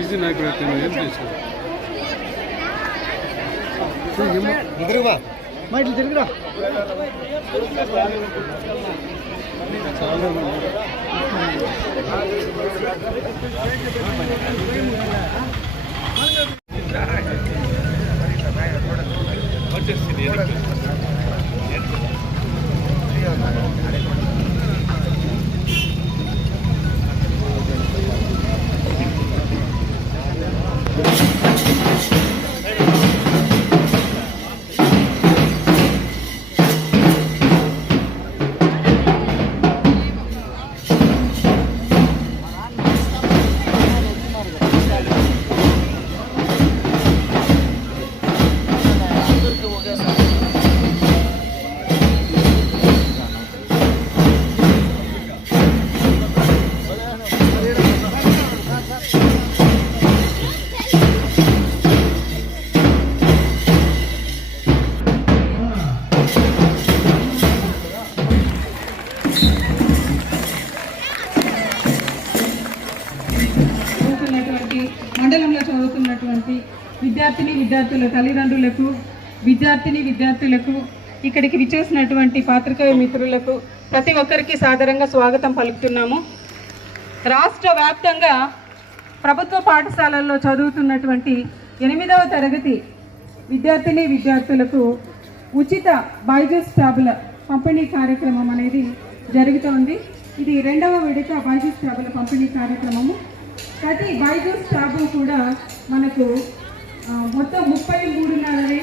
BC నాయకుడు అయితే ఏం చేశావు ఎదురువా మా ఇట్లా తిరుగురా. చాలా విద్యార్థుల తల్లిదండ్రులకు విద్యార్థిని విద్యార్థులకు ఇక్కడికి విచ్చేసినటువంటి పాత్రికేయ మిత్రులకు ప్రతి ఒక్కరికి సాదరంగా స్వాగతం పలుకుతున్నాము. రాష్ట్ర వ్యాప్తంగా ప్రభుత్వ పాఠశాలల్లో చదువుతున్నటువంటి ఎనిమిదవ తరగతి విద్యార్థిని విద్యార్థులకు ఉచిత బైజూస్ ట్యాబుల పంపిణీ కార్యక్రమం అనేది జరుగుతోంది. ఇది రెండవ విడత బైజూస్ ట్యాబుల పంపిణీ కార్యక్రమము. ప్రతి బైజూస్ ట్యాబు కూడా మనకు మొత్తం ముప్పై మూడున్నరని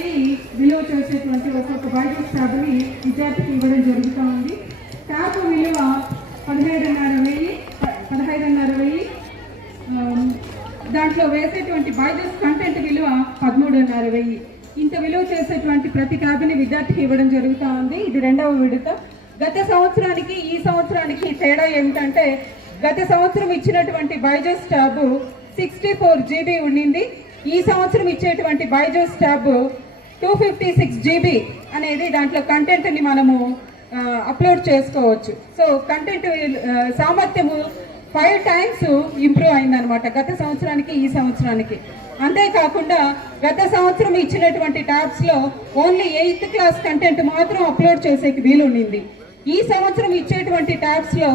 విలువ చేసేటువంటి ఒక్కొక్క బైజూస్ స్టాబ్ని విద్యార్థికి ఇవ్వడం జరుగుతూ ఉంది. ట్యాబు విలువ పదిహేడున్నర వెయ్యి పదహైదున్నర వెయ్యి దాంట్లో వేసేటువంటి బైజూస్ కంటెంట్ విలువ పదమూడున్నర వెయ్యి. ఇంత విలువ చేసేటువంటి ప్రతి ట్యాబ్ని విద్యార్థికి ఇవ్వడం జరుగుతూ ఉంది. ఇది రెండవ విడత. గత సంవత్సరానికి ఈ సంవత్సరానికి తేడా ఏమిటంటే గత సంవత్సరం ఇచ్చినటువంటి Byju's tab sixty four GB ఉండింది. ఈ సంవత్సరం ఇచ్చేటువంటి Byju's tab two fifty six GB అనేది దాంట్లో కంటెంట్ని మనము అప్లోడ్ చేసుకోవచ్చు. సో కంటెంట్ సామర్థ్యము ఫైవ్ టైమ్స్ ఇంప్రూవ్ అయిందనమాట గత సంవత్సరానికి ఈ సంవత్సరానికి. అంతేకాకుండా గత సంవత్సరం ఇచ్చినటువంటి ట్యాబ్స్లో ఓన్లీ ఎయిత్ క్లాస్ కంటెంట్ మాత్రం అప్లోడ్ చేసేకి వీలుండింది. ఈ సంవత్సరం ఇచ్చేటువంటి ట్యాబ్స్లో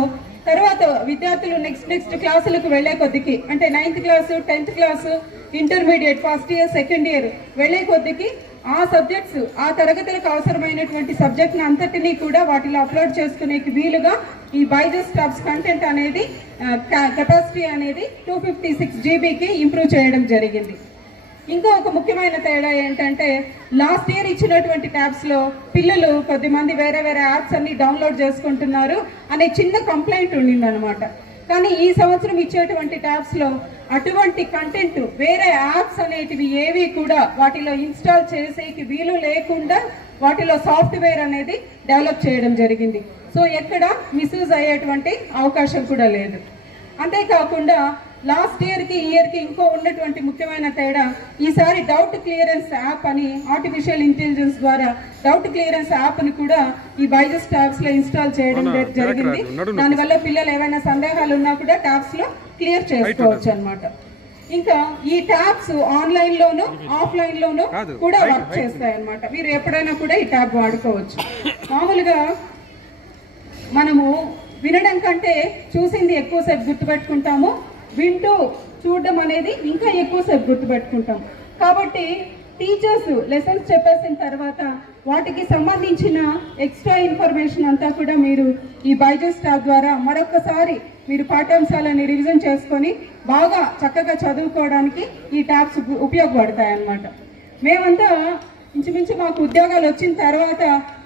తర్వాత విద్యార్థులు నెక్స్ట్ నెక్స్ట్ క్లాసులకు వెళ్ళే కొద్దికి అంటే ninth class tenth class intermediate first year second year వెళ్ళే కొద్దికి ఆ సబ్జెక్ట్స్ ఆ తరగతులకు అవసరమైనటువంటి సబ్జెక్ట్ని అంతటినీ కూడా వాటిలో అప్లోడ్ చేసుకునేకి వీలుగా ఈ బైజస్ టాప్స్ కంటెంట్ అనేది కెపాసిటీ అనేది టూ ఫిఫ్టీ సిక్స్ జీబీకి ఇంప్రూవ్ చేయడం జరిగింది. ఇంకా ఒక ముఖ్యమైన తేడా ఏంటంటే లాస్ట్ ఇయర్ ఇచ్చినటువంటి ట్యాబ్స్లో పిల్లలు కొద్దిమంది వేరే వేరే యాప్స్ అన్ని డౌన్లోడ్ చేసుకుంటున్నారు అనే చిన్న కంప్లైంట్ ఉండింది అనమాట కానీ ఈ సంవత్సరం ఇచ్చేటువంటి ట్యాబ్స్లో అటువంటి కంటెంట్ వేరే యాప్స్ అనేటివి ఏవి కూడా వాటిలో ఇన్స్టాల్ చేసేకి వీలు లేకుండా వాటిలో సాఫ్ట్వేర్ అనేది డెవలప్ చేయడం జరిగింది. సో ఎక్కడ మిస్యూజ్ అయ్యేటువంటి అవకాశం కూడా లేదు. అంతేకాకుండా లాస్ట్ ఇయర్కి ఇయర్కి ఇంకో ఉన్నటువంటి ముఖ్యమైన తేడా ఈసారి డౌట్ క్లియరెన్స్ యాప్ అని ఆర్టిఫిషియల్ ఇంటెలిజెన్స్ ద్వారా డౌట్ క్లియరెన్స్ యాప్ని కూడా ఈ బైజస్ ట్యాబ్స్లో ఇన్స్టాల్ చేయడం జరిగింది. దానివల్ల పిల్లలు ఏమైనా సందేహాలు ఉన్నా కూడా ట్యాబ్స్లో క్లియర్ చేసుకోవచ్చు అన్నమాట. ఇంకా ఈ ట్యాబ్స్ ఆన్లైన్ లోను ఆఫ్లైన్ లోను. కూడా వర్క్. చేస్తాయి అన్నమాట. మీరు ఎప్పుడైనా కూడా ఈ ట్యాబ్ వాడుకోవచ్చు. మామూలుగా మనము వినడం కంటే చూసింది ఎక్కువసేపు గుర్తుపెట్టుకుంటాము. వింటూ చూడడం అనేది ఇంకా ఎక్కువసేపు గుర్తుపెట్టుకుంటాం. కాబట్టి టీచర్స్ లెసన్స్ చెప్పేసిన తర్వాత వాటికి సంబంధించిన ఎక్స్ట్రా ఇన్ఫర్మేషన్ అంతా కూడా మీరు ఈ బైజెస్ ట్యాబ్ ద్వారా మరొకసారి మీరు పాఠ్యాంశాలని రివిజన్ చేసుకొని బాగా చక్కగా చదువుకోవడానికి ఈ ట్యాబ్స్ ఉపయోగపడతాయి అన్నమాట మేమంతా ఇంచుమించు మాకు ఉద్యోగాలు వచ్చిన తర్వాత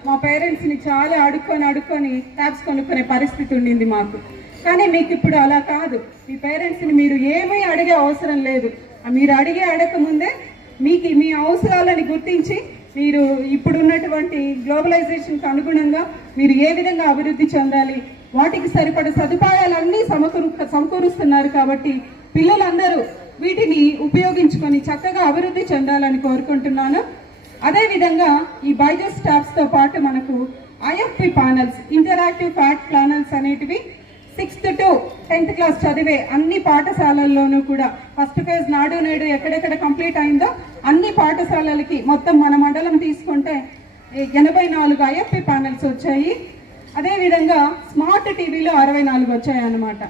మా పేరెంట్స్ని చాలా అడుక్కొని అడుక్కొని ట్యాబ్స్ కొనుక్కునే పరిస్థితి ఉండింది మాకు. కానీ మీకు ఇప్పుడు అలా కాదు. మీ పేరెంట్స్ని మీరు ఏమీ అడిగే అవసరం లేదు. మీరు అడిగే అడగక ముందే మీకు మీ అవసరాలని గుర్తించి మీరు ఇప్పుడున్నటువంటి గ్లోబలైజేషన్కి అనుగుణంగా మీరు ఏ విధంగా అభివృద్ధి చెందాలి వాటికి సరిపడ సదుపాయాలన్నీ సమకూరు సమకూరుస్తున్నారు కాబట్టి పిల్లలందరూ వీటిని ఉపయోగించుకొని చక్కగా అభివృద్ధి చెందాలని కోరుకుంటున్నాను. అదేవిధంగా ఈ బైజస్ ట్యాబ్స్తో పాటు మనకు IFP panels interactive flat panels అనేటివి సిక్స్త్ టు టెన్త్ క్లాస్ చదివే అన్ని పాఠశాలల్లోనూ కూడా ఫస్ట్ ఫేజ్ నాడు నేడు ఎక్కడెక్కడ కంప్లీట్ అయిందో అన్ని పాఠశాలలకి మొత్తం మన మండలం తీసుకుంటే ఎనభై నాలుగు ఐఎఫ్పి ప్యానెల్స్ వచ్చాయి. అదేవిధంగా స్మార్ట్ టీవీలో అరవై నాలుగు వచ్చాయి అన్నమాట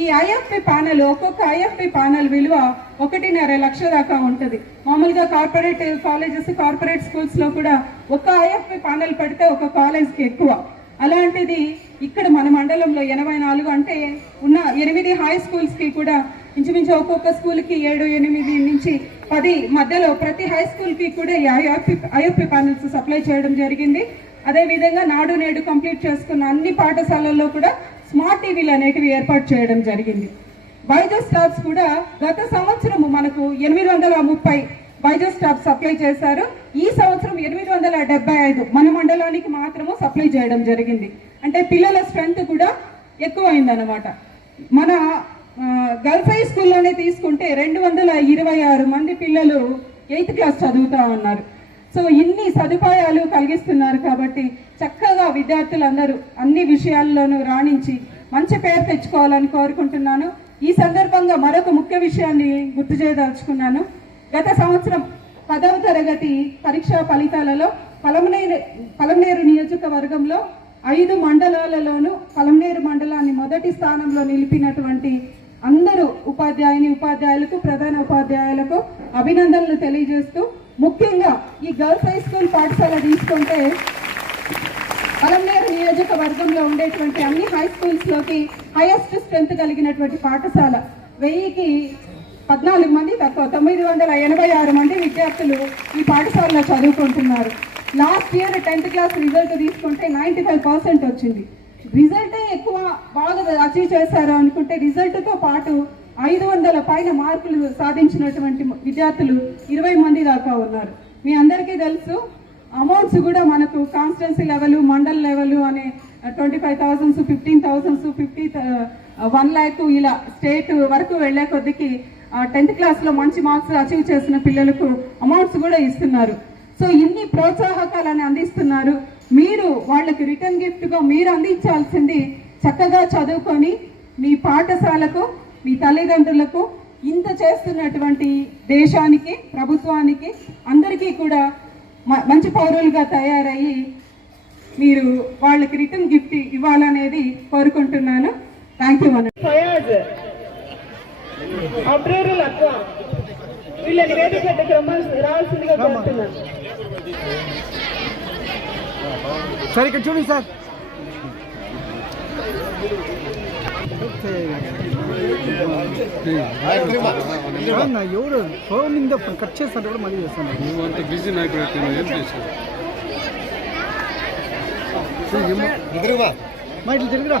ఈ ఐఎఫ్పి ప్యానెల్ ఒక్కొక్క ఐఎఫ్పి ప్యానెల్ విలువ ఒకటిన్నర లక్ష దాకా ఉంటుంది. మామూలుగా కార్పొరేట్ కాలేజెస్ కార్పొరేట్ స్కూల్స్లో కూడా ఒక ఐఎఫ్పి ప్యానెల్ పెడితే ఒక కాలేజ్కి ఎక్కువ. అలాంటిది ఇక్కడ మన మండలంలో ఎనభై నాలుగు అంటే ఉన్న ఎనిమిది హై స్కూల్స్కి కూడా ఇంచుమించు ఒక్కొక్క స్కూల్కి ఏడు ఎనిమిది నుంచి పది మధ్యలో ప్రతి హై స్కూల్కి కూడా ఈ ఐఎఫ్పి ఐఎఫ్పి ప్యానెల్స్ సప్లై చేయడం జరిగింది. అదేవిధంగా నాడు నేడు కంప్లీట్ చేసుకున్న అన్ని పాఠశాలల్లో కూడా స్మార్ట్ టీవీలు అనేటివి ఏర్పాటు చేయడం జరిగింది. వైద్య స్టాఫ్స్ కూడా గత సంవత్సరం మనకు ఎనిమిది వందల ముప్పై వైద్య స్టాఫ్ సప్లై చేశారు. ఈ సంవత్సరం వందల డెబ్బై ఐదు మన మండలానికి మాత్రము సప్లై చేయడం జరిగింది. అంటే పిల్లల స్ట్రెంత్ కూడా ఎక్కువైందనమాట మన గర్ల్స్ హై స్కూల్లోనే తీసుకుంటే రెండు వందల ఇరవై ఆరు మంది పిల్లలు ఎయిత్ క్లాస్ చదువుతా ఉన్నారు. సో ఇన్ని సదుపాయాలు కలిగిస్తున్నారు కాబట్టి చక్కగా విద్యార్థులందరూ అన్ని విషయాల్లోనూ రాణించి మంచి పేరు తెచ్చుకోవాలని కోరుకుంటున్నాను. ఈ సందర్భంగా మరొక ముఖ్య విషయాన్ని గుర్తు చేయదలుచుకున్నాను. గత సంవత్సరం పదవ తరగతి పరీక్షా ఫలితాలలో పలమనేరు పలమనేరు నియోజకవర్గంలో ఐదు మండలాలలోనూ పలమనేరు మండలాన్ని మొదటి స్థానంలో నిలిపినటువంటి అందరూ ఉపాధ్యాయుని ఉపాధ్యాయులకు ప్రధాన ఉపాధ్యాయులకు అభినందనలు తెలియజేస్తూ ముఖ్యంగా ఈ గర్ల్స్ హై స్కూల్ పాఠశాల తీసుకుంటే పలమనేరు నియోజకవర్గంలో ఉండేటువంటి అన్ని హై స్కూల్స్లోకి హైయెస్ట్ స్ట్రెంత్ కలిగినటువంటి పాఠశాల వెయ్యికి పద్నాలుగు మంది తక్కువ తొమ్మిది వందల ఎనభై ఆరు మంది విద్యార్థులు ఈ పాఠశాలలో చదువుకుంటున్నారు. Last year tenth class result తీసుకుంటే నైంటీ ఫైవ్ పర్సెంట్ వచ్చింది రిజల్టే ఎక్కువ బాగా అచీవ్ చేశారు అనుకుంటే రిజల్ట్తో పాటు ఐదు వందల పైన మార్కులు సాధించినటువంటి విద్యార్థులు ఇరవై మంది దాకా ఉన్నారు. మీ అందరికీ తెలుసు అమౌంట్స్ కూడా మనకు కాన్స్టిట్యున్సీ లెవెల్ మండల్ లెవెల్ అనే twenty five thousands fifteen thousands fifty one lakh ఇలా స్టేట్ వరకు వెళ్ళే కొద్దికి టెన్త్ క్లాస్లో మంచి మార్క్స్ అచీవ్ చేసిన పిల్లలకు అమౌంట్స్ కూడా ఇస్తున్నారు. సో ఇన్ని ప్రోత్సాహకాలను అందిస్తున్నారు. మీరు వాళ్ళకి రిటర్న్ గిఫ్ట్గా మీరు అందించాల్సింది చక్కగా చదువుకొని మీ పాఠశాలకు మీ తల్లిదండ్రులకు ఇంత చేస్తున్నటువంటి దేశానికి ప్రభుత్వానికి అందరికీ కూడా మ- మంచి పౌరులుగా తయారయ్యి మీరు వాళ్ళకి రిటర్న్ గిఫ్ట్ ఇవ్వాలనేది కోరుకుంటున్నాను. థ్యాంక్ యూ అబ్రేరుల్ అక్వా వీళ్ళని వేదిక దగ్గరికి రమ్మని రావాల్సిందిగా కోరుతున్నాను సార్ ఇక్కడ చూడండి సార్ నా ఎవరు ఫోన్ ఇంద కట్ చేస్తాడు కూడా మళ్ళీ చేస్తాను నువ్వు అంత బిజీ నాయకుడు అయితే నువ్వు ఏం చేసావు మా ఇట్లా తిరిగిరా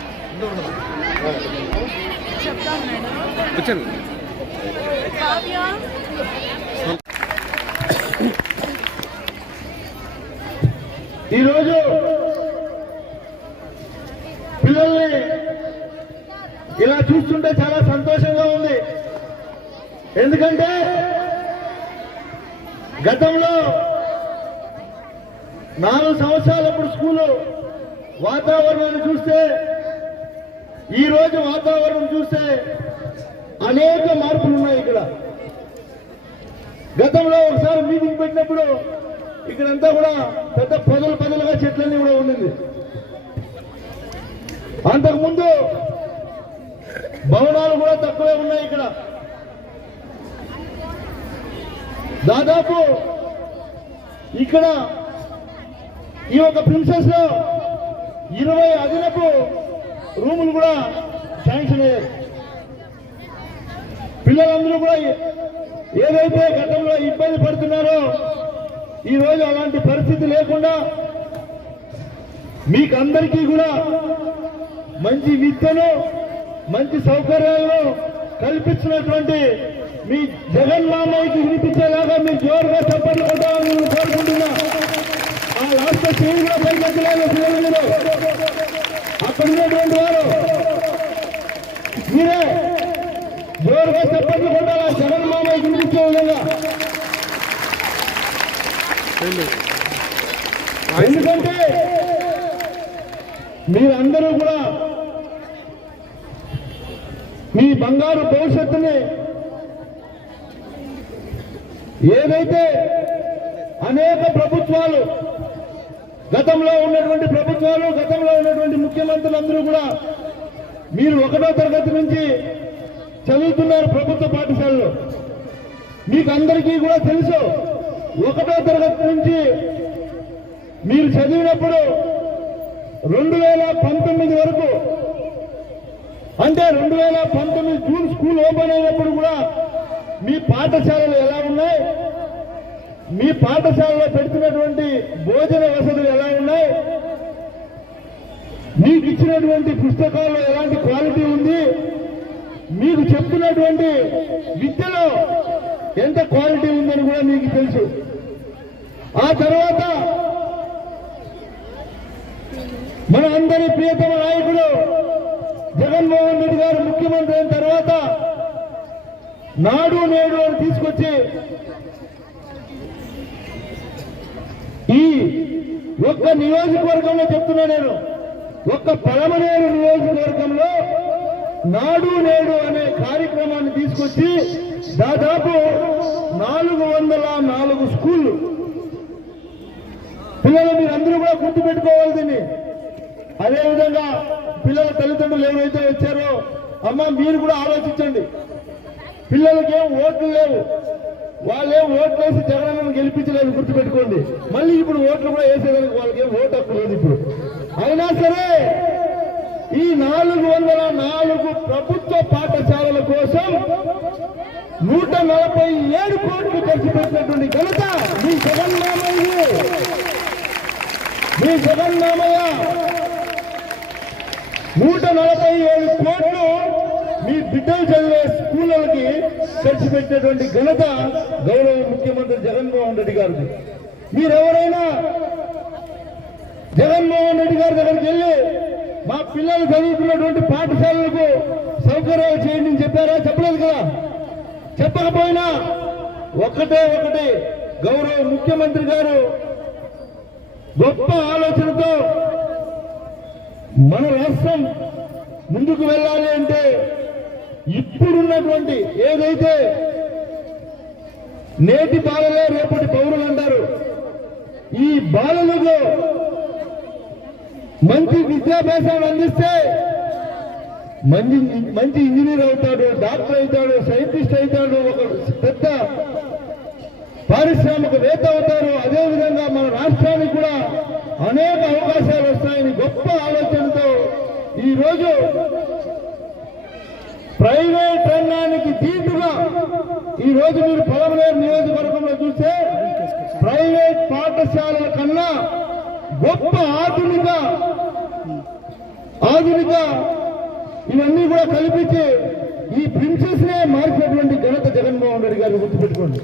వచ్చాను ఈరోజు పిల్లల్ని ఇలా చూస్తుంటే చాలా సంతోషంగా ఉంది. ఎందుకంటే గతంలో నాలుగు సంవత్సరాలప్పుడు స్కూలు వాతావరణాన్ని చూస్తే ఈ రోజు వాతావరణం చూస్తే అనేక మార్పులు ఉన్నాయి ఇక్కడ. గతంలో ఒకసారి మీటింగ్ పెట్టినప్పుడు ఇక్కడంతా కూడా పెద్ద పొదలు పొదలుగా చెట్లన్నీ కూడా ఉండింది. అంతకుముందు భవనాలు కూడా తక్కువే ఉన్నాయి ఇక్కడ. దాదాపు ఇక్కడ ఈ ఒక ప్రిన్సెస్లో ఇరవై అదనపు రూములు కూడా శాంక్షన్ అయ్యాయి. పిల్లలందరూ కూడా ఏదైతే గతంలో ఇబ్బంది పడుతున్నారో ఈ రోజు అలాంటి పరిస్థితి లేకుండా మీకు అందరికీ కూడా మంచి విద్యను మంచి సౌకర్యాలను కల్పించినటువంటి మీ జగన్ మామయ్యకి వినిపించేలాగా మీరు జోరుగా చెప్పండి కొట్టాలని కోరుకుంటున్నా. ఆ రాష్ట్ర శ్రేణిలో పైకెత్తలేదు పిల్లలు మీరు అక్కడ ఉన్నటువంటి ఎందుకంటే మీరందరూ కూడా మీ బంగారు భవిష్యత్తుని ఏదైతే అనేక ప్రభుత్వాలు గతంలో ఉన్నటువంటి ప్రభుత్వాలు గతంలో ఉన్నటువంటి ముఖ్యమంత్రులందరూ కూడా మీరు ఒకటో తరగతి నుంచి చదువుతున్నారు ప్రభుత్వ పాఠశాలలో. మీకు అందరికీ కూడా తెలుసు ఒకటో తరగతి నుంచి మీరు చదివినప్పుడు రెండు వేల పంతొమ్మిది వరకు అంటే రెండు వేల పంతొమ్మిది జూన్ స్కూల్ ఓపెన్ అయినప్పుడు కూడా మీ పాఠశాలలు ఎలా ఉన్నాయి? మీ పాఠశాలలో పెడుతున్నటువంటి భోజన వసతులు ఎలా ఉన్నాయి? మీకు ఇచ్చినటువంటి పుస్తకాల్లో ఎలాంటి క్వాలిటీ ఉంది? మీకు చెప్తున్నటువంటి విద్యలో ఎంత క్వాలిటీ ఉందని కూడా మీకు తెలుసు. ఆ తర్వాత మన అందరి ప్రియతమ నాయకుడు జగన్మోహన్ రెడ్డి గారు ముఖ్యమంత్రి అయిన తర్వాత నాడు నేడు అని తీసుకొచ్చి ఈ ఒక్క నియోజకవర్గంలో చెప్తున్నా నేను ఒక్క పలమనేరు నియోజకవర్గంలో నాడు నేడు అనే కార్యక్రమాన్ని తీసుకొచ్చి దాదాపు నాలుగు వందల నాలుగు స్కూళ్ళు పిల్లలు మీరందరూ కూడా గుర్తు పెట్టుకోవాలి దీన్ని అదేవిధంగా పిల్లల తల్లిదండ్రులు ఎవరైతే వచ్చారో అమ్మ మీరు కూడా ఆలోచించండి. పిల్లలకి ఏం ఓట్లు లేవు. వాళ్ళేం ఓట్లు వేసి జగనన్నను గెలిపించలేదు గుర్తుపెట్టుకోండి. మళ్ళీ ఇప్పుడు ఓట్లు కూడా వేసేదానికి వాళ్ళకి ఏం ఓటు హక్కు లేదు ఇప్పుడు. అయినా సరే ఈ నాలుగు వందల నాలుగు ప్రభుత్వ పాఠశాలల కోసం నూట నలభై ఏడు కోట్లు ఖర్చు పెట్టినటువంటి ఘనత మీ జగన్మామయ్య మీ జగన్మామయ్య నూట నలభై ఏడు కోట్లు మీ బిడ్డలు చదివే స్కూళ్ళకి ఖర్చు పెట్టినటువంటి ఘనత గౌరవ ముఖ్యమంత్రి జగన్మోహన్ రెడ్డి గారికి మీరెవరైనా జగన్మోహన్ రెడ్డి గారి దగ్గరికి వెళ్ళి మా పిల్లలు చదువుతున్నటువంటి పాఠశాలలకు సౌకర్యాలు చేయండి అని చెప్పారా? చెప్పలేదు కదా? చెప్పకపోయినా ఒకటే ఒకటి గౌరవ ముఖ్యమంత్రి గారు గొప్ప ఆలోచనతో మన రాష్ట్రం ముందుకు వెళ్ళాలి అంటే ఇప్పుడున్నటువంటి ఏదైతే నేటి బాలలే రేపటి పౌరులు అంటారు ఈ బాలలకు మంచి విద్యాభ్యాసాన్ని అందిస్తే మంచి మంచి ఇంజనీర్ అవుతాడు డాక్టర్ అవుతాడు సైంటిస్ట్ అవుతాడు ఒక పెద్ద పారిశ్రామికవేత్త అవుతారు. అదేవిధంగా మన రాష్ట్రానికి కూడా అనేక అవకాశాలు వస్తాయని గొప్ప ఆలోచనతో ఈరోజు ప్రైవేట్ రంగానికి దీటుగా ఈ రోజు మీరు పొలమనేరు నియోజకవర్గంలో చూస్తే ప్రైవేట్ పాఠశాలల కన్నా గొప్ప ఆధునిక ఆధునిక ఇవన్నీ కూడా కల్పించి ఈ ప్రిన్సెస్ నే మార్చినటువంటి ఘనత జగన్మోహన్ రెడ్డి గారు గుర్తుపెట్టుకోండి.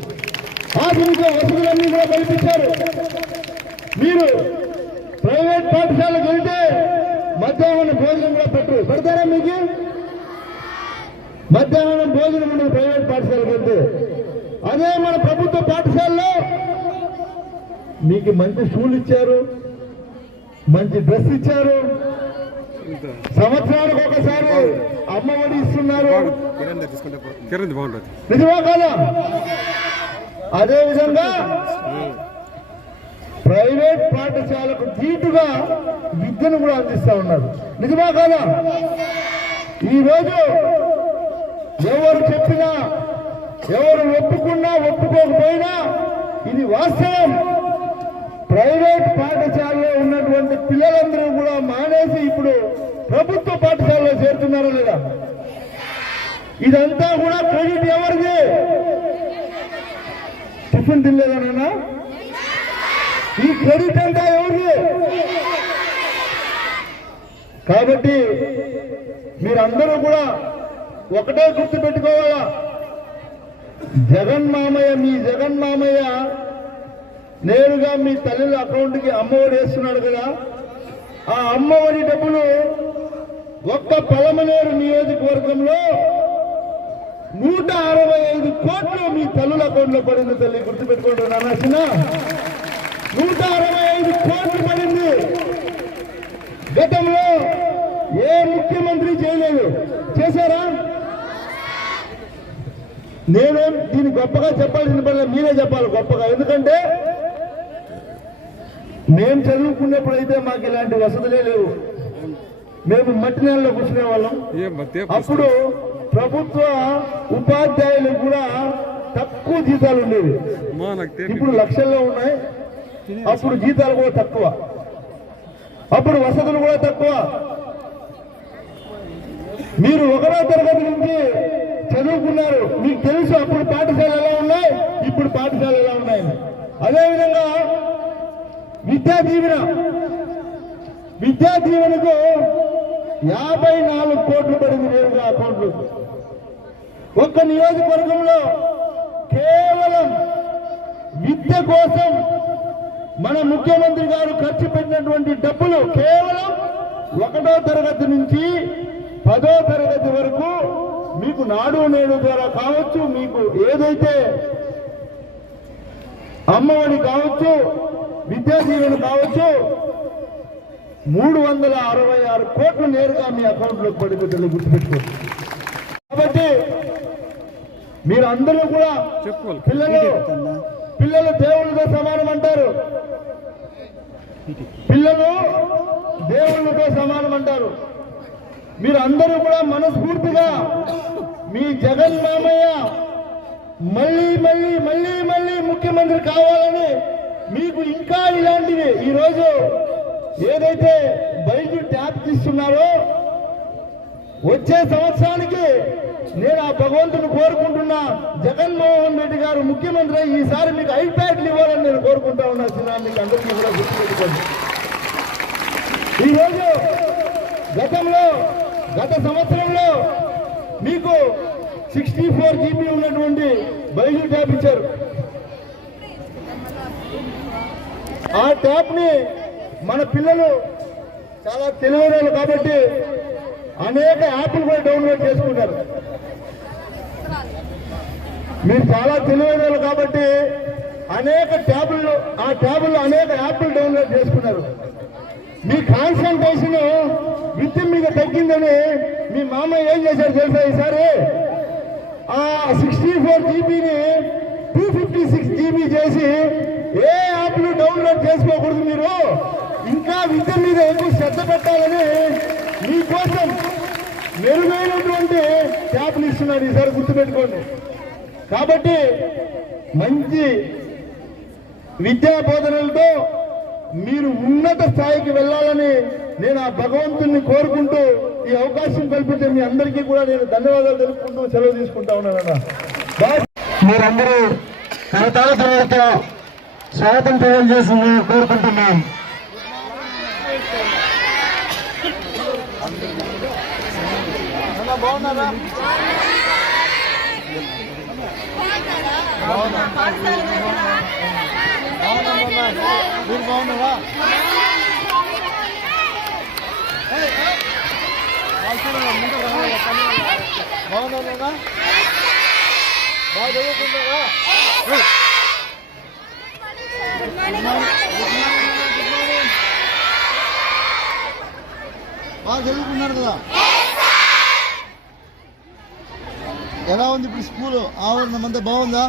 ఆధునిక వసతులన్నీ కూడా కల్పించారు. మీరు ప్రైవేట్ పాఠశాలకు వెళ్తే మధ్యాహ్నం భోజనం కూడా పెట్టరు. పెడతారా మీకు? మధ్యాహ్నం భోజనం ఉండదు ప్రైవేట్ పాఠశాలకు వెళ్తే. అదే మన ప్రభుత్వ పాఠశాలలో మీకు మంచి షూలు ఇచ్చారు మంచి డ్రెస్ ఇచ్చారు. సంవత్సరానికి ఒకసారి అమ్మఒడి ఇస్తున్నారు. నిజమా కాదా? అదే విధంగా ప్రైవేట్ పాఠశాలకు ధీటుగా విద్యను కూడా అందిస్తా ఉన్నారు. నిజమా కాదా? ఈ రోజు ఎవరు చెప్పినా ఎవరు ఒప్పుకున్నా ఒప్పుకోకపోయినా ఇది వాస్తవం. ప్రైవేట్ పాఠశాలలో ఉన్నటువంటి పిల్లలందరూ కూడా మానేసి ఇప్పుడు ప్రభుత్వ పాఠశాలలో చేరుతున్నారా లేదా? ఇదంతా కూడా క్రెడిట్ ఎవరిది? టిఫిన్ తినలేదన్నా ఈ క్రెడిట్ అంతా ఎవరిది? కాబట్టి మీరందరూ కూడా ఒకటే గుర్తు పెట్టుకోవాలా? జగన్ మామయ్య మీ జగన్ మామయ్య నేరుగా మీ తల్లుల అకౌంట్కి అమ్మఒడి వేస్తున్నాడు కదా. ఆ అమ్మఒడి డబ్బులు ఒక్క పలమనేరు నియోజకవర్గంలో నూట అరవై ఐదు కోట్లు మీ తల్లుల అకౌంట్లో పడింది తల్లి. గుర్తుపెట్టుకోండి నాన్న చిన్న. నూట అరవై ఐదు కోట్లు పడింది. గతంలో ఏ ముఖ్యమంత్రి చేయలేదు. చేశారా? నేనేం దీన్ని గొప్పగా చెప్పాల్సిన పని మీరే చెప్పాలి గొప్పగా. ఎందుకంటే మేము చదువుకున్నప్పుడు అయితే మాకు ఇలాంటి వసతులే లేవు. మేము మట్టి నేలలో కూర్చునే వాళ్ళం. అప్పుడు ప్రభుత్వ ఉపాధ్యాయులకు కూడా తక్కువ జీతాలు ఉండేవి. ఇప్పుడు లక్షల్లో ఉన్నాయి. అప్పుడు జీతాలు కూడా తక్కువ. అప్పుడు వసతులు కూడా తక్కువ. మీరు ఒకటో తరగతి నుంచి చదువుకున్నారు. మీకు తెలుసు అప్పుడు పాఠశాల ఎలా ఉన్నాయి? ఇప్పుడు పాఠశాల ఎలా ఉన్నాయి? అదేవిధంగా విద్యా దీవెన. విద్యా దీవెనకు యాభై నాలుగు కోట్లు పడింది నేరుగా అకౌంట్లు ఒక్క నియోజకవర్గంలో కేవలం విద్య కోసం మన ముఖ్యమంత్రి గారు ఖర్చు పెట్టినటువంటి డబ్బులు కేవలం ఒకటో తరగతి నుంచి పదో తరగతి వరకు మీకు నాడు నేడు ద్వారా కావచ్చు మీకు ఏదైతే అమ్మఒడి కావచ్చు విద్యా దీవెన కావచ్చు మూడు వందల అరవై ఆరు కోట్లు నేరుగా మీ అకౌంట్లోకి పడిపోతుంది గుర్తుపెట్టుకోండి కాబట్టి మీరు అందరూ కూడా చెప్పుకోవాలి. పిల్లలు పిల్లలు దేవుళ్ళతో సమానం అంటారు. పిల్లలు దేవుళ్ళతో సమానం అంటారు. మీరు అందరూ కూడా మనస్ఫూర్తిగా మీ జగన్ మామయ్య మళ్ళీ మళ్ళీ మళ్ళీ మళ్ళీ ముఖ్యమంత్రి కావాలని మీకు ఇంకా ఇలాంటివి ఈరోజు ఏదైతే బయట ట్యాప్ తీస్తున్నారో వచ్చే సంవత్సరానికి నేను ఆ భగవంతుని కోరుకుంటున్నా. జగన్మోహన్ రెడ్డి గారు ముఖ్యమంత్రి ఈసారి మీకు ఐప్యాడ్లు ఇవ్వాలని నేను కోరుకుంటా ఉన్నా. చిన్న మీకు అందరికీ కూడా గుర్తుపెట్టుకోండి. ఈరోజు గతంలో గత సంవత్సరంలో మీకు సిక్స్టీ ఫోర్ జీబీ ఉన్నటువంటి బయలు ట్యాప్ ఇచ్చారు. ఆ ట్యాప్ని మన పిల్లలు చాలా తెలివైన కాబట్టి అనేక యాప్లు కూడా డౌన్లోడ్ చేసుకుంటారు. మీరు చాలా తెలివైన కాబట్టి అనేక ట్యాబ్లు ఆ ట్యాబ్లు అనేక యాప్లు డౌన్లోడ్ చేసుకున్నారు. మీ కాన్సన్ట్రేషన్ విద్య మీద తగ్గిందని మీ మామ ఏం చేశారు తెలుసా ఈసారి? ఆ సిక్స్టీ ఫోర్ జీబీని టూ ఫిఫ్టీ సిక్స్ జీబీ చేసి ఏ యాప్లు డౌన్లోడ్ చేసుకోకూడదు మీరు. ఇంకా విద్య మీద ఎక్కువ శ్రద్ధ పెట్టాలని మీకోసం మెరుగైనటువంటి ట్యాబ్లు ఇస్తున్నారు. ఈసారి గుర్తుపెట్టుకోండి. కాబట్టి మంచి విద్యా బోధనలతో మీరు ఉన్నత స్థాయికి వెళ్ళాలని నేను ఆ భగవంతుని కోరుకుంటూ ఈ అవకాశం కల్పితే మీ అందరికీ కూడా నేను ధన్యవాదాలు తెలుపుకుంటూ సెలవు తీసుకుంటా ఉన్నానన్న. మీరందరూ కరతాల తర్వాత స్వాగతం తెలియజేసింది కోరుకుంటున్నాం. బాగున్నారా? మీరు బాగున్నారా బాగున్నారా బాగా చదువుకుంటారా బాగా చదువుకున్నారు కదా ఎలా ఉంది ఇప్పుడు స్కూల్? ఆవరణం అంతా బాగుందా?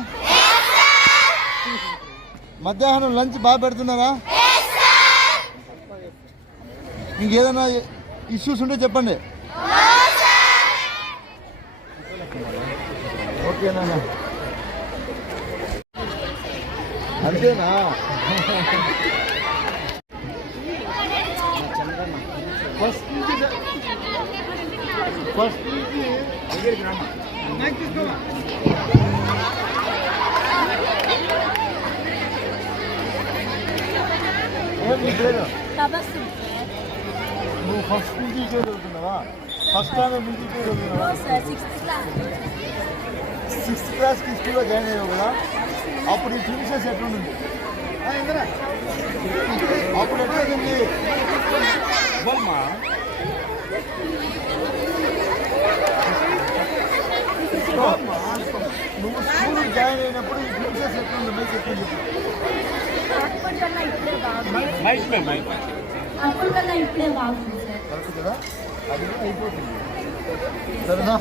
మధ్యాహ్నం లంచ్ బాగా పెడుతున్నారా? ఇంకేదైనా ఇష్యూస్ ఉంటే చెప్పండి. ఓకేనా? అంతేనా? ఫస్ట్ ఫస్ట్ నుంచి ఏం నువ్వు ఫస్ట్ నుంచి చదువుతున్నావా first time sixth class sixth క్లాస్కి స్కూల్లో జాయిన్ అయ్యావు కదా అప్పుడు ఈ ఫినిషెస్ ఎట్లుంది అప్పుడు ఎట్లుంది నువ్వు స్కూల్ జాయిన్ అయినప్పుడు ఈ ఫినిషెస్ ఎట్లుంది మీకు ఎట్లుంది ఇప్పుడే బాగుంది కరెక్ట్ కదా అది అయిపోతుంది సరేనా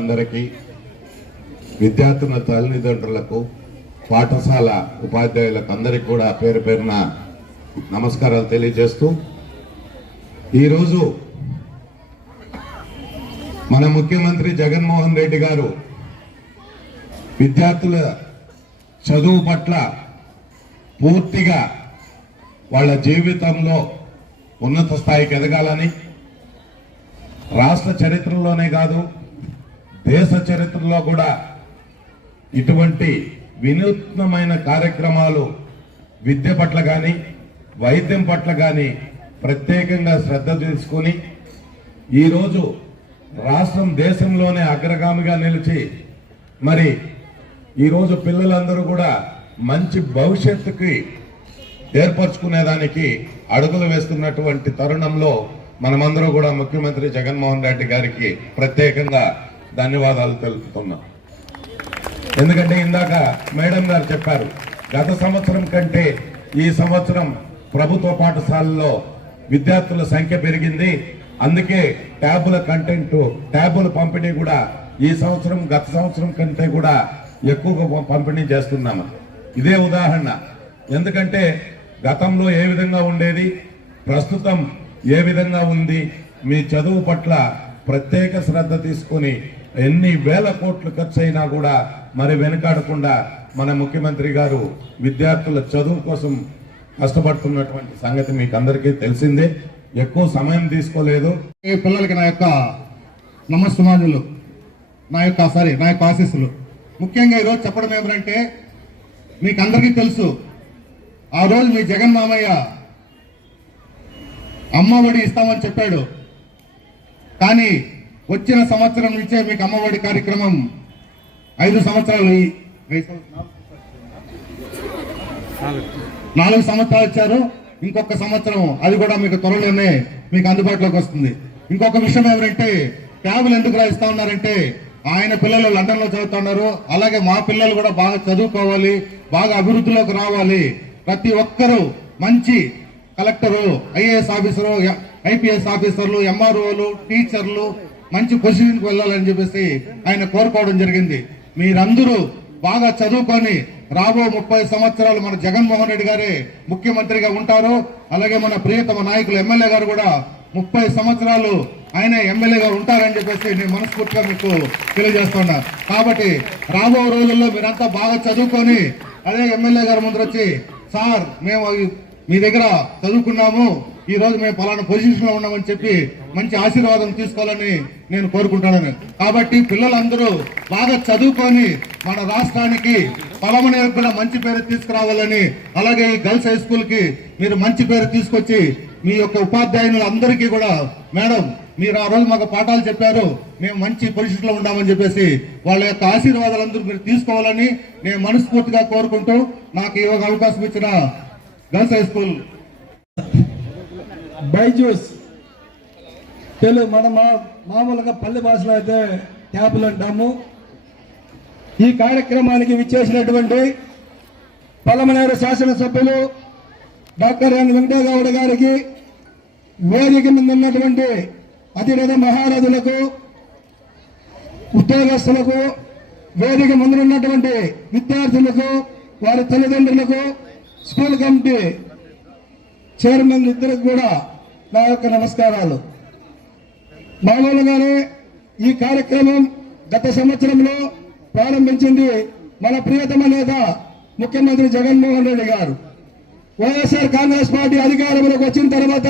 అందరికీ విద్యార్థుల తల్లిదండ్రులకు పాఠశాల ఉపాధ్యాయులకు అందరికీ కూడా పేరు పేరున నమస్కారాలు తెలియజేస్తూ ఈరోజు మన ముఖ్యమంత్రి జగన్మోహన్ రెడ్డి గారు విద్యార్థుల చదువు పట్ల పూర్తిగా వాళ్ళ జీవితంలో ఉన్నత స్థాయికి ఎదగాలని రాష్ట్ర చరిత్రలోనే కాదు దేశ చరిత్రలో కూడా ఇటువంటి వినూత్నమైన కార్యక్రమాలు విద్య పట్ల కానీ వైద్యం పట్ల కానీ ప్రత్యేకంగా శ్రద్ధ తీసుకొని ఈరోజు రాష్ట్రం దేశంలోనే అగ్రగామిగా నిలిచి మరి ఈరోజు పిల్లలందరూ కూడా మంచి భవిష్యత్తుకి ఏర్పరచుకునేదానికి అడుగులు వేస్తున్నటువంటి తరుణంలో మనమందరూ కూడా ముఖ్యమంత్రి జగన్మోహన్ రెడ్డి గారికి ప్రత్యేకంగా ధన్యవాదాలు తెలుపుతున్నాం. ఎందుకంటే ఇందాక మేడం గారు చెప్పారు గత సంవత్సరం కంటే ఈ సంవత్సరం ప్రభుత్వ పాఠశాలలో విద్యార్థుల సంఖ్య పెరిగింది. అందుకే ట్యాబుల కంటెంట్ ట్యాబుల పంపిణీ కూడా ఈ సంవత్సరం గత సంవత్సరం కంటే కూడా ఎక్కువగా పంపిణీ చేస్తున్నాము. ఇదే ఉదాహరణ. ఎందుకంటే గతంలో ఏ విధంగా ఉండేది? ప్రస్తుతం ఏ విధంగా ఉంది? మీ చదువు పట్ల ప్రత్యేక శ్రద్ధ తీసుకొని ఎన్ని వేల కోట్లు ఖర్చు అయినా కూడా మరి వెనుకాడకుండా మన ముఖ్యమంత్రి గారు విద్యార్థుల చదువు కోసం కష్టపడుతున్నటువంటి సంగతి మీకు అందరికీ తెలిసిందే. ఎక్కువ సమయం తీసుకోలేదు. ఈ పిల్లలకి నా యొక్క నమస్సుమానులు నా యొక్క సారీ నా యొక్క ఆశీస్సులు. ముఖ్యంగా ఈరోజు చెప్పడం ఏమిటంటే మీకు అందరికీ తెలుసు ఆ రోజు మీ జగన్ మామయ్య అమ్మఒడి ఇస్తామని చెప్పాడు. కానీ వచ్చిన సంవత్సరం నుంచే మీకు అమ్మఒడి కార్యక్రమం ఐదు సంవత్సరాలు నాలుగు సంవత్సరాలు ఇచ్చారు ఇంకొక సంవత్సరం అది కూడా మీకు త్వరలోనే మీకు అందుబాటులోకి వస్తుంది. ఇంకొక విషయం ఏమిటంటే ట్యాబులు ఎందుకు రాయిస్తా ఉన్నారంటే ఆయన పిల్లలు లండన్లో చదువుతున్నారు అలాగే మా పిల్లలు కూడా బాగా చదువుకోవాలి బాగా అభివృద్ధిలోకి రావాలి. ప్రతి ఒక్కరూ మంచి కలెక్టరు ఐఏఎస్ ఆఫీసరు ఐపీఎస్ ఆఫీసర్లు ఎంఆర్ఓలు టీచర్లు మంచి పొజిషన్కి వెళ్ళాలని చెప్పేసి ఆయన కోరుకోవడం జరిగింది. మీరందరూ బాగా చదువుకొని రాబో ముప్పై సంవత్సరాలు మన జగన్మోహన్ రెడ్డి గారే ముఖ్యమంత్రిగా ఉంటారు. అలాగే మన ప్రియతమ నాయకులు ఎమ్మెల్యే గారు కూడా ముప్పై సంవత్సరాలు ఆయన ఎమ్మెల్యేగా ఉంటారని చెప్పేసి నేను మనస్ఫూర్తిగా మీకు తెలియజేస్తున్నా. కాబట్టి రాబో రోజుల్లో మీరంతా బాగా చదువుకొని అదే ఎమ్మెల్యే గారు ముందు వచ్చి సార్ మేము మీ దగ్గర చదువుకున్నాము. ఈ రోజు మేము పలానా పొజిషన్లో ఉన్నామని చెప్పి మంచి ఆశీర్వాదం తీసుకోవాలని నేను కోరుకుంటున్నాను కాబట్టి పిల్లలందరూ బాగా చదువుకొని మన రాష్ట్రానికి పలమనేరు కూడా మంచి పేరు తీసుకురావాలని అలాగే ఈ గర్ల్స్ హై స్కూల్కి మీరు మంచి పేరు తీసుకొచ్చి మీ యొక్క ఉపాధ్యాయులు అందరికీ కూడా మేడం మీరు ఆ రోజు మాకు పాఠాలు చెప్పారు మేము మంచి పొజిషన్లో ఉన్నామని చెప్పేసి వాళ్ళ యొక్క ఆశీర్వాదాలందరూ మీరు తీసుకోవాలని నేను మనస్ఫూర్తిగా కోరుకుంటూ నాకు ఈ అవకాశం ఇచ్చిన girls high school Byju's. Telugu మన మా మామూలుగా పల్లె భాషలో అయితే ట్యాపులు అంటాము. ఈ కార్యక్రమానికి విచ్చేసినటువంటి పలమనేరు శాసనసభ్యులు డాక్టర్ ఎన్ వెంకటేగౌడ గారికి వేదిక మీద ఉన్నటువంటి అతిరథ మహారథులకు ఉద్యోగస్తులకు వేదిక ముందు ఉన్నటువంటి విద్యార్థులకు వారి తల్లిదండ్రులకు స్కూల్ కమిటీ చైర్మన్ ఇద్దరికి కూడా నా యొక్క నమస్కారాలు. మామూలుగానే ఈ కార్యక్రమం గత సంవత్సరంలో ప్రారంభించింది మన ప్రియతమ నేత ముఖ్యమంత్రి జగన్మోహన్ రెడ్డి గారు. వైఎస్ఆర్ కాంగ్రెస్ పార్టీ అధికారంలోకి వచ్చిన తర్వాత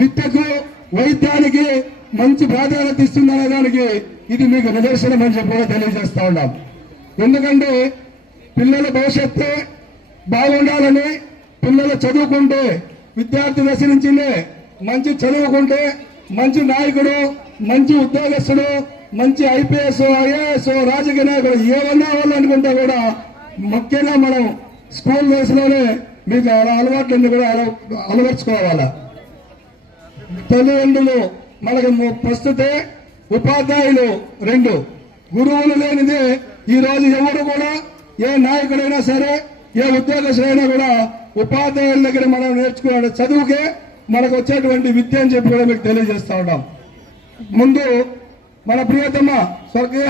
విద్యకు వైద్యానికి మంచి ప్రాధాన్యత ఇస్తుందనే దానికి ఇది మీకు నిదర్శనం అని చెప్పి కూడా తెలియజేస్తా ఉన్నాం. ఎందుకంటే పిల్లల భవిష్యత్తు బాగుండాలని పిల్లలు చదువుకుంటే విద్యార్థి దశ నుంచినే మంచి చదువుకుంటే మంచి నాయకుడు మంచి ఉద్యోగస్తుడు మంచి ఐపీఎస్ ఐఏఎస్ రాజకీయ నాయకుడు ఏమన్నా వాళ్ళు అనుకుంటే కూడా ముఖ్యంగా మనం స్కూల్ దశలోనే మీకు అలా అలవాట్లన్నీ కూడా అలవ- అలవర్చుకోవాలా? తల్లిదండ్రులు మనకు ప్రస్తుతే ఉపాధ్యాయులు రెండు. గురువులు లేనిదే ఈ రోజు ఎవరు కూడా ఏ నాయకుడైనా సరే ఏ ఉద్యోగస్తుడైనా కూడా ఉపాధ్యాయుల దగ్గర మనం నేర్చుకోవాలి చదువుకే మనకు వచ్చేటువంటి విద్య అని చెప్పి కూడా మీకు తెలియజేస్తా ఉన్నాం. ముందు మన ప్రియతమ స్వర్గీయ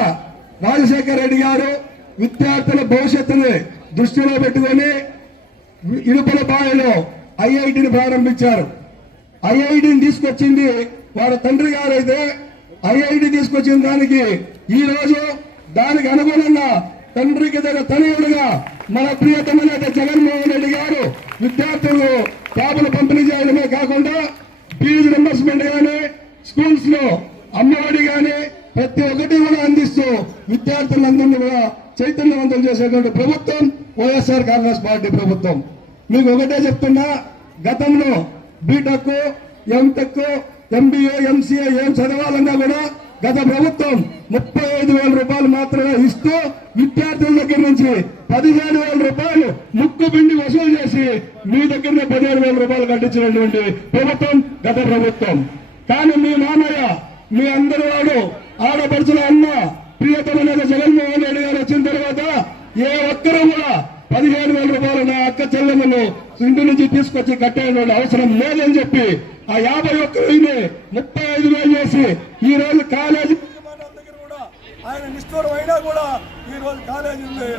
రాజశేఖర రెడ్డి గారు విద్యార్థుల భవిష్యత్తుని దృష్టిలో పెట్టుకొని ఇరుపల బావిలో ఐఐటిని ప్రారంభించారు. ఐఐటిని తీసుకొచ్చింది వారి తండ్రి గారైతే ఐఐటి తీసుకొచ్చిన దానికి ఈ రోజు దానికి అనుగుణంగా తండ్రికి దగ్గర తనయుడుగా మన ప్రియతమ నేత జగన్మోహన్ రెడ్డి గారు విద్యార్థులు ట్యాబులు పంపిణీ చేయడమే కాకుండా ఫీజు రింబర్స్మెంట్ కానీ స్కూల్స్లో అమ్మఒడి కానీ ప్రతి ఒక్కటి కూడా అందిస్తూ విద్యార్థులందరినీ కూడా చైతన్యవంతం చేసేటువంటి ప్రభుత్వం వైఎస్ఆర్ కాంగ్రెస్ పార్టీ ప్రభుత్వం. మీకు ఒకటే చెప్తున్నా గతంలో బీటెక్ ఎంటెక్ ఎంబీఏ ఎంసీఏ ఏం చదవాలన్నా కూడా గత ప్రభుత్వం ముప్పై ఐదు వేల రూపాయలు మాత్రమే ఇస్తూ విద్యార్థుల దగ్గర నుంచి పదిహేను వేల రూపాయలు ముక్కు పిండి వసూలు చేసి మీ దగ్గరనే పదిహేను వేల రూపాయలు కట్టించినటువంటి ప్రభుత్వం గత ప్రభుత్వం. కానీ మీ మామయ్య మీ అందరి వాడు ఆడపడుచుల అన్న ప్రియతమైన జగన్మోహన్ రెడ్డి గారు వచ్చిన తర్వాత ఏ ఒక్కరూ కూడా పదిహేను వేల రూపాయలు నా అక్క చెల్లెమ్మను ఇంటి నుంచి తీసుకొచ్చి కట్టేటువంటి అవసరం లేదని చెప్పి ఆ యాభై ఒక్క వెయ్యి ముప్పై ఐదు వేలు చేసి ఈ రోజు కాలేజీ ఆయన నిష్ఠూరం అయినా కూడా ఈ రోజు కాలేజీ ఉంది